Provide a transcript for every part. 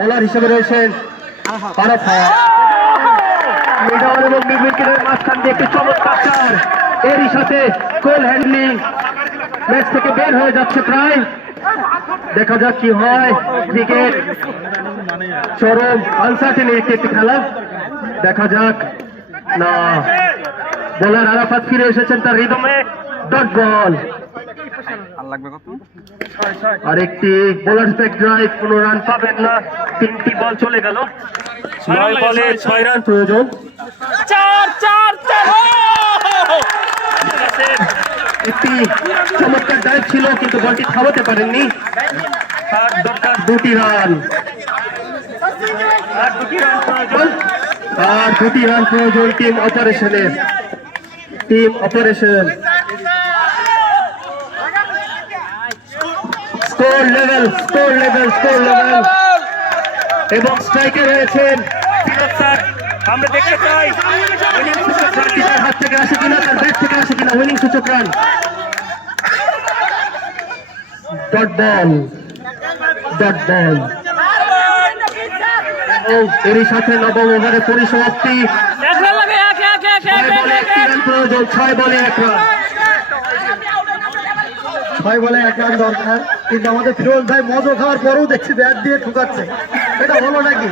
Bowler হিসেবে রয়েছেন এবং মিডউইকেটের মাঝখান দিয়ে একটি চমৎকার চার, এরই সাথে গোল হ্যান্ডলিং, ম্যাচ থেকে বের হয়ে যাচ্ছে প্রায়। দেখা যাক কি হয়। ক্রিকেট চরম আনসার্টেনিটি একটি খেলা, দেখা যাক। না, বোলার আরাফাত ফিরে এসেছেন তার রিদমে, ডট বল। আরেকটি বোলার স্ট্রাইক ড্রাইভ, কোনো রান পাবেন না, 3টি বল চলে গেল, 9 বলে 6 রান প্রয়োজন। একটি চমৎকার ড্রাইভ ছিল কিন্তু বলটি থামাতে পারেননি, আর দরকার 2টি রান, আর 2টি রান প্রয়োজন টিম অপারেশনের। টিম অপারেশন স্কোর লেভেল এবং স্ট্রাইকে রয়েছেন ফিরোজ স্যার। আমরা দেখতে চাই উইনিং সূচক রানটি তার হাত থেকে আসে কিনা, তার ব্যাট থেকে আসে কিনা উইনিং সূচক রান। ডট বল এরই সাথে নবম ওভারে পরিসমাপ্তি, 6 বলে 1 রান। 6 বলে 1 রান দরকার, কিন্তু আমাদের ফিরোজ ভাই মজো খাওয়ার পরেও দেখছি ব্যাট দিয়ে ঠুকাচ্ছে। এটা হলো নাকি?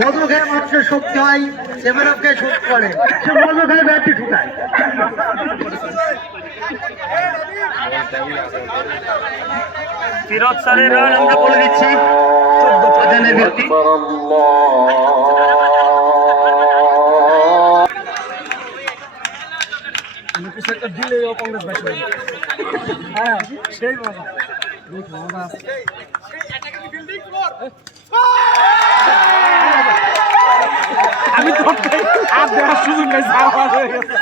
মজো খেয়ে মানুষের শক্তি হয়, সেভেনকে শক্তি করে, সে মজো খেয়ে ব্যাটটি ঠুকায়। ফিরোজ স্যারের রান আমরা বলে দিচ্ছি 14 রানের ব্যক্তি। আমি আর দেওয়ার সুযোগ নেই, হয়ে গেছে।